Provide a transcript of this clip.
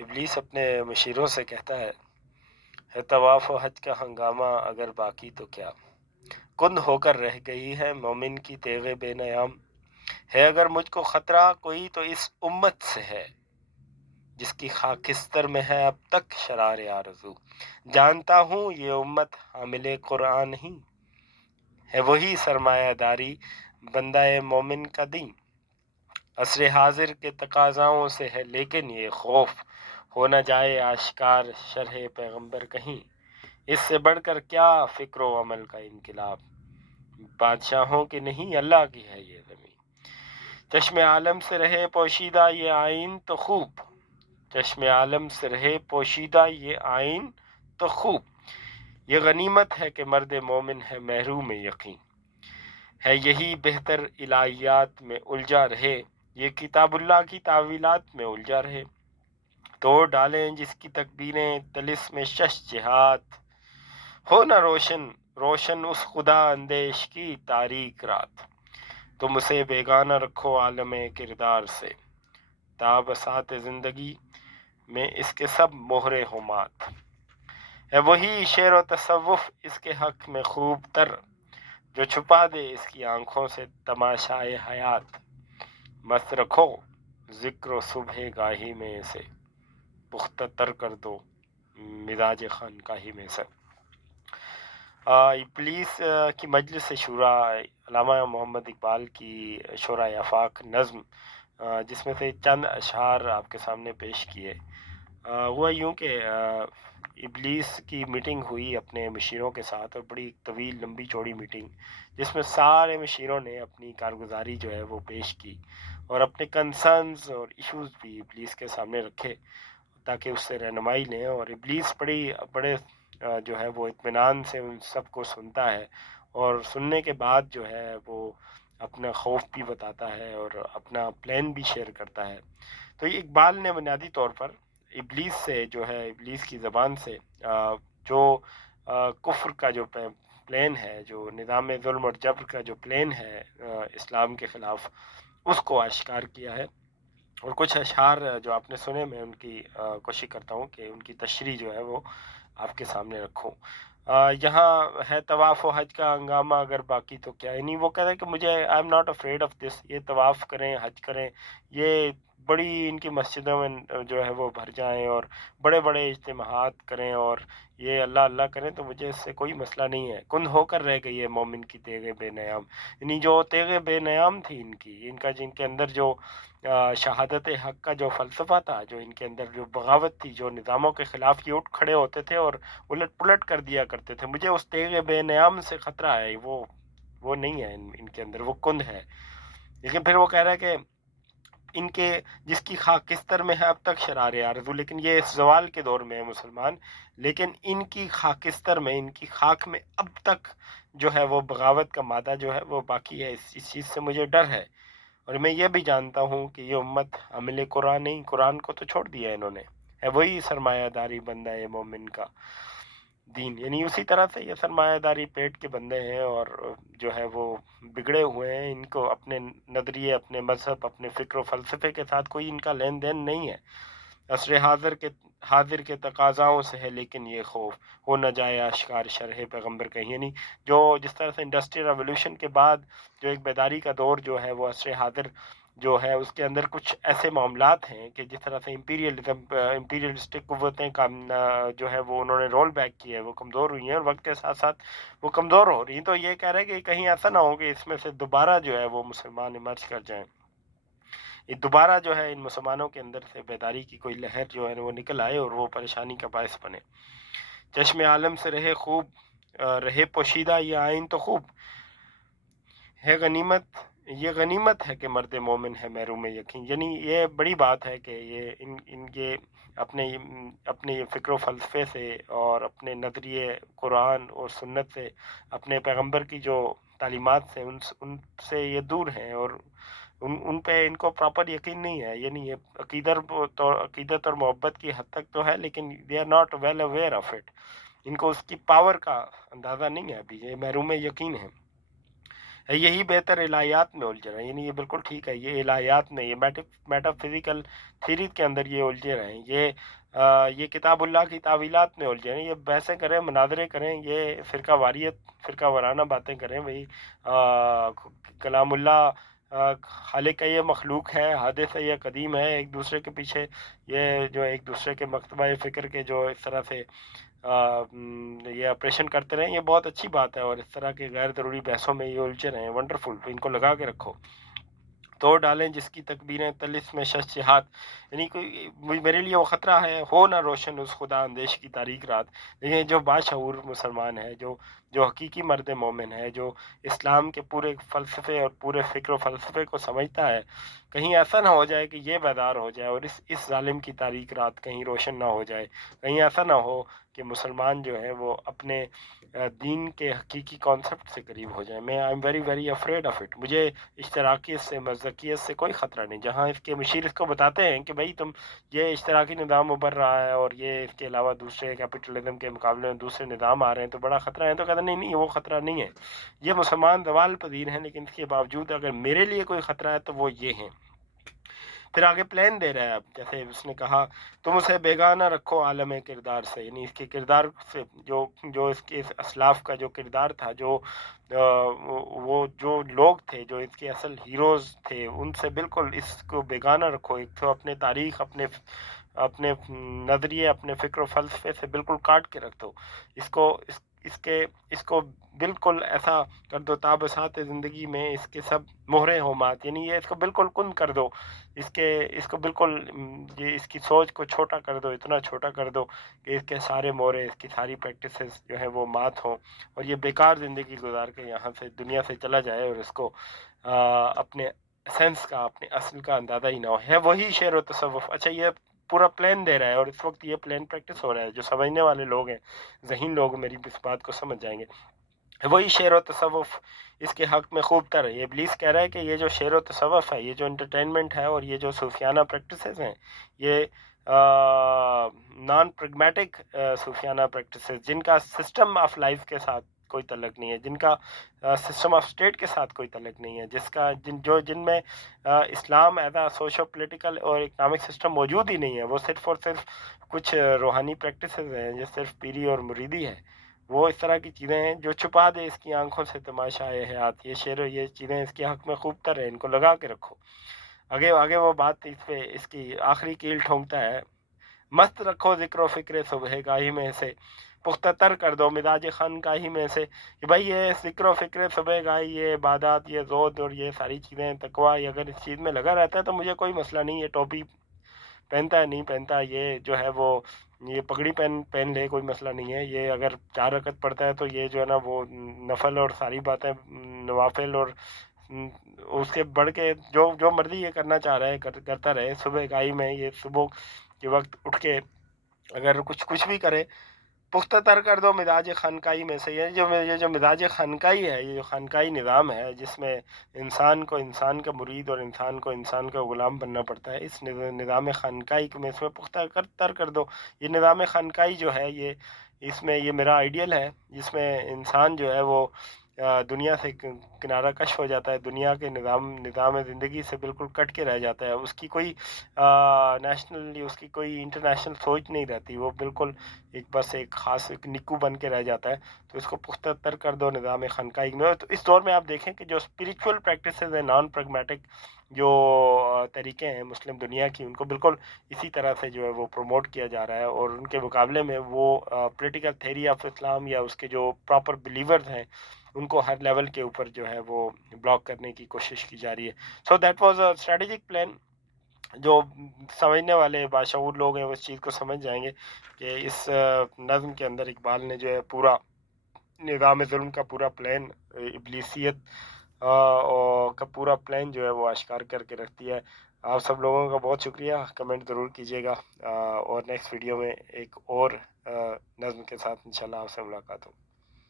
ابلیس اپنے مشیروں سے کہتا ہے طواف و حج کا ہنگامہ اگر باقی تو کیا، کند ہو کر رہ گئی ہے مومن کی تیغ بے نیام، ہے اگر مجھ کو خطرہ کوئی تو اس امت سے ہے، جس کی خاکستر میں ہے اب تک شرار آرزو، جانتا ہوں یہ امت حامل قرآن نہیں، ہے وہی سرمایہ داری بندہ مومن کا دین، عصر حاضر کے تقاضاؤں سے ہے لیکن یہ خوف، ہو نہ جائے آشکار شرح پیغمبر کہیں، اس سے بڑھ کر کیا فکر و عمل کا انقلاب، بادشاہوں کی نہیں اللہ کی ہے یہ زمین، چشم عالم سے رہے پوشیدہ یہ آئین تو خوب، چشم عالم سے رہے پوشیدہ یہ آئین تو خوب، یہ غنیمت ہے کہ مرد مومن ہے محروم یقین، ہے یہی بہتر الہیات میں الجھا رہے، یہ کتاب اللہ کی تعویلات میں الجھا رہے، توڑ ڈالیں جس کی تکبیریں طلسم شش جہات، ہو نہ روشن روشن اس خدا اندیش کی تاریک رات، تم اسے بیگانہ رکھو عالم کردار سے، تا بساط زندگی میں اس کے سب مہرے ہمات، ہے وہی شعر و تصوف اس کے حق میں خوب تر، جو چھپا دے اس کی آنکھوں سے تماشائے حیات، مست رکھو ذکر و صبح گاہی میں اسے، پختہ تر کر دو مزاج خانقاہی میں سے۔ ابلیس کی مجلس شورا علامہ محمد اقبال کی شورائے آفاق نظم، جس میں سے چند اشعار آپ کے سامنے پیش کیے۔ ہوا یوں کہ ابلیس کی میٹنگ ہوئی اپنے مشیروں کے ساتھ، اور بڑی طویل لمبی چوڑی میٹنگ، جس میں سارے مشیروں نے اپنی کارگزاری جو ہے وہ پیش کی، اور اپنے کنسرنز اور ایشوز بھی ابلیس کے سامنے رکھے تاکہ اس سے رہنمائی لیں، اور ابلیس بڑے جو ہے وہ اطمینان سے ان سب کو سنتا ہے، اور سننے کے بعد جو ہے وہ اپنا خوف بھی بتاتا ہے اور اپنا پلان بھی شیئر کرتا ہے۔ تو یہ اقبال نے بنیادی طور پر ابلیس سے جو ہے، ابلیس کی زبان سے جو کفر کا جو پلان ہے، جو نظام ظلم اور جبر کا جو پلان ہے اسلام کے خلاف، اس کو آشکار کیا ہے۔ اور کچھ اشعار جو آپ نے سنے، میں ان کی کوشش کرتا ہوں کہ ان کی تشریح جو ہے وہ آپ کے سامنے رکھوں۔ یہاں ہے طواف و حج کا ہنگامہ اگر باقی تو کیا، یعنی وہ کہتا ہے کہ مجھے I am not afraid of this, یہ طواف کریں، حج کریں، یہ بڑی ان کی مسجدوں میں جو ہے وہ بھر جائیں اور بڑے بڑے اجتماعات کریں اور یہ اللہ اللہ کریں، تو مجھے اس سے کوئی مسئلہ نہیں ہے، کن ہو کر رہ گئی ہے مومن کی تیغ بے نیام، یعنی جو تیغ بے نیام تھی ان کی، جن کے اندر جو شہادت حق کا جو فلسفہ تھا، جو ان کے اندر جو بغاوت تھی، جو نظاموں کے خلاف یہ اٹھ کھڑے ہوتے تھے اور الٹ پلٹ کر دیا کرتے تھے، مجھے اس تیغ بے نیام سے خطرہ ہے، وہ نہیں ہے ان کے اندر، وہ کند ہے۔ لیکن پھر وہ کہہ رہا ہے کہ ان کے جس کی خاکستر میں ہے اب تک شرار آرزو، لیکن یہ اس زوال کے دور میں ہے مسلمان، لیکن ان کی خاکستر میں، ان کی خاک میں اب تک جو ہے وہ بغاوت کا مادہ جو ہے وہ باقی ہے، اس چیز سے مجھے ڈر ہے، اور میں یہ بھی جانتا ہوں کہ یہ امت حامل قرآن نہیں، قرآن کو تو چھوڑ دیا انہوں نے، ہے وہی سرمایہ داری بندہ ہے مومن کا دین، یعنی اسی طرح سے یہ سرمایہ داری پیٹ کے بندے ہیں اور جو ہے وہ بگڑے ہوئے ہیں، ان کو اپنے نظریے، اپنے مذہب، اپنے فکر و فلسفے کے ساتھ کوئی ان کا لین دین نہیں ہے، عصر حاضر کے تقاضاؤں سے ہے لیکن یہ خوف، ہو نہ جائے آشکار شرح پیغمبر کہیں، یعنی جو جس طرح سے انڈسٹریل ریولوشن کے بعد جو ایک بیداری کا دور جو ہے وہ عصر حاضر جو ہے، اس کے اندر کچھ ایسے معاملات ہیں کہ جس طرح سے امپیریلسٹک قوتیں کا جو ہے وہ انہوں نے رول بیک کیا ہے، وہ کمزور ہوئی ہیں، اور وقت کے ساتھ ساتھ وہ کمزور ہو رہی ہیں، تو یہ کہہ رہے ہیں کہ کہیں ایسا نہ ہو کہ اس میں سے دوبارہ جو ہے وہ مسلمان ایمرج کر جائیں، یہ دوبارہ جو ہے ان مسلمانوں کے اندر سے بیداری کی کوئی لہر جو ہے وہ نکل آئے اور وہ پریشانی کا باعث بنے۔ چشم عالم سے رہے پوشیدہ یہ آئین تو خوب، ہے یہ غنیمت ہے کہ مرد مومن ہے محروم یقین، یعنی یہ بڑی بات ہے کہ یہ ان کے اپنے فکر و فلسفے سے اور اپنے نظریے قرآن اور سنت سے، اپنے پیغمبر کی جو تعلیمات سے ان سے یہ دور ہیں، اور ان پہ ان کو پراپر یقین نہیں ہے، یعنی یہ عقیدت اور محبت کی حد تک تو ہے، لیکن they are not well aware of it, ان کو اس کی پاور کا اندازہ نہیں ہے، ابھی یہ محروم یقین ہے۔ यही बेहतर इलाहियात में उलझ रहे हैं, यानी ये बिल्कुल ठीक है, ये इलाहियात में, ये मेटाफिज़िकल थ्योरीज़ के अंदर ये उलझे रहे हैं, ये किताबुल्लाह की तावीलात में उलझे हैं, ये बहसें करें, मुनाज़रे करें, ये फ़िरका वारियत, फ़िरका वाराना बातें करें भई, कलामुल्लाह खालिक है, ये मखलूक है, हादिस है, ये कदीम है, एक दूसरे के पीछे ये जो एक दूसरे के मकतबा फ़िक्र के जो इस तरह से ये ऑपरेशन करते रहें, ये बहुत अच्छी बात है, और इस तरह के गैर ज़रूरी बहसों में ये उलझे रहें, वंडरफुल, इनको लगा के रखो। तोड़ डालें जिसकी तकबीरें तिलिस्म शहसियात, यानी कोई मेरे लिए वो ख़तरा है, हो ना रोशन उस खुदा अंदेश की तारीक रात। देखिए जो बाशऊर मुसलमान है, जो हकीकी मर्द मोमिन है, जो इस्लाम के पूरे फ़लसफ़े और पूरे फ़िक्र व फ़लसफ़े को समझता है, कहीं ऐसा ना हो जाए कि ये बेदार हो जाए और इस ज़ालिम की तारीक रात कहीं रोशन ना हो जाए। कहीं ऐसा ना हो कि मुसलमान जो है वो अपने दीन के हकीकी कॉन्सेप्ट से करीब हो जाए। मैं I am very very afraid of it. मुझे इश्तराकियत से, मज़दकियत से कोई ख़तरा नहीं। जहाँ इसके मशीर इसको बताते हैं कि भई तुम, ये इश्तराकी निज़ाम उभर रहा है और ये इसके अलावा दूसरे कैपिटलिज़्म के मुकाबले में दूसरे निज़ाम आ रहे हैं तो बड़ा ख़तरा है, तो कहते हैं नहीं, नहीं वो ख़तरा नहीं है। ये मुसलमान ज़वाल पज़ीर हैं, लेकिन इसके बावजूद अगर मेरे लिए कोई ख़तरा है तो वो ये हैं। फिर आगे प्लान दे रहा है, अब जैसे उसने कहा, तुम उसे बेगाना रखो आलम किरदार से, यानी इसके किरदार से, जो जो इसके इस असलाफ का जो किरदार था, वो जो लोग थे जो इसके असल हीरोज़ थे, उनसे बिल्कुल इसको बेगाना रखो। एक तो अपने तारीख़, अपने अपने नज़रिए, अपने फ़िक्र व फ़लसफ़े से बिल्कुल काट के रख दो। इसको इस इसके इसको बिल्कुल ऐसा कर दो ताबसात ज़िंदगी में इसके सब मोहरे हो मात, यानी ये इसको बिल्कुल कुंद कर दो। इसको बिल्कुल ये इसकी सोच को छोटा कर दो, इतना छोटा कर दो कि इसके सारे मोहरे, इसकी सारी प्रैक्टिसेस जो है वो मात हों और ये बेकार ज़िंदगी गुजार के यहाँ से दुनिया से चला जाए और इसको अपने सेंस का, अपने असल का अंदाज़ा ही ना हो। है वही शेर व तसव्वुफ़। अच्छा, ये पूरा प्लान दे रहा है और इस वक़्त ये प्लान प्रैक्टिस हो रहा है। जो समझने वाले लोग हैं, ज़हीन लोग मेरी इस बात को समझ जाएँगे। वही शेर व तसव्वुफ़ इसके हक़ में खूब तर है। ये इब्लीस कह रहा है कि ये जो शेर व तसव्वुफ़ है, ये जो एंटरटेनमेंट है और ये जो सूफ़ियाना प्रैक्टिसेस हैं, ये नॉन प्रैग्मैटिक सूफ़ियाना प्रैक्टिसेस, जिनका सिस्टम ऑफ लाइफ़ के साथ कोई तल्लुक़ नहीं है, जिनका सिस्टम ऑफ स्टेट के साथ कोई तल्लुक़ नहीं है, जिनमें इस्लाम एज़ अ सोशो पॉलिटिकल और इकोनॉमिक सिस्टम मौजूद ही नहीं है। वो सिर्फ़ और सिर्फ़ कुछ रूहानी प्रैक्टिसेस हैं, जो सिर्फ़ पीरी और मुरीदी है। वो इस तरह की चीज़ें हैं जो छुपा दे इसकी आँखों से तमाशाए हयात। ये चीज़ें इसके हक़ में खूब तर है, इनको लगा के रखो। आगे आगे वो बात इस पे इसकी आखिरी कील ठोंकता है, मस्त रखो ज़िक्र व फ़िक्र सुबहगाही में से, पुख्ता तर कर दो मिज़ाज खानकाही में से, कि भाई ये ज़िक्र व फ़िक्र सुबहगाही, ये इबादत, ये ज़ुहद और ये सारी चीज़ें, तकवा, ये अगर इस चीज़ में लगा रहता है तो मुझे कोई मसला नहीं। ये टोपी पहनता है, नहीं पहनता, ये जो है वो ये पगड़ी पहन पहन ले, कोई मसला नहीं है। ये अगर 4 रकत पढ़ता है तो ये जो है ना वो नफ़ल और सारी बातें, नवाफ़िल और उम, उसके बढ़ के जो जो मर्ज़ी ये करना चाह रहा है करता रहे। सुबह-गाही में ये सुबह के वक़्त उठ के अगर कुछ कुछ भी करे, पुख्ता तर कर दो मिज़ाज खानकाही में से। ये जो मिज़ाज खानकाही है, ये जो खानकाही निज़ाम है जिसमें इंसान को इंसान का मुरीद और इंसान को इंसान का ग़ुलाम बनना पड़ता है, इस निज़ाम खानकाही में इसमें पुख्ता तर कर दो। ये निज़ाम खानकाही जो है, ये इसमें ये मेरा आइडियल है, जिसमें इंसान जो है वो दुनिया से किनारा कश हो जाता है, दुनिया के निज़ाम ज़िंदगी से बिल्कुल कट के रह जाता है। उसकी कोई नेशनल, उसकी कोई इंटरनेशनल सोच नहीं रहती, वो बिल्कुल एक बस एक ख़ास एक निक्कू बन के रह जाता है। तो इसको पुख्ता तर कर दो निज़ाम खानकाही में। तो इस दौर में आप देखें कि जो स्पिरिचुअल प्रैक्टिसेस हैं, नॉन प्रैग्मैटिक जो तरीके हैं मुस्लिम दुनिया की, उनको बिल्कुल इसी तरह से जो है वो प्रमोट किया जा रहा है और उनके मुकाबले में वो पॉलिटिकल थ्योरी ऑफ इस्लाम या उसके जो प्रॉपर बिलीवर्स हैं, उनको हर लेवल के ऊपर जो है वो ब्लॉक करने की कोशिश की जा रही है। So that was a strategic plan. जो समझने वाले बाशऊर लोग हैं वो इस चीज़ को समझ जाएँगे कि इस नज़्म के अंदर इकबाल ने जो है पूरा निज़ाम ज़ुल्म का पूरा प्लान, इब्लीसियत और का पूरा प्लान जो है वो आश्कार करके रख दिया है। आप सब लोगों का बहुत शुक्रिया, कमेंट ज़रूर कीजिएगा और नेक्स्ट वीडियो में एक और नज़्म के साथ इंशाल्लाह आपसे मुलाकात हो।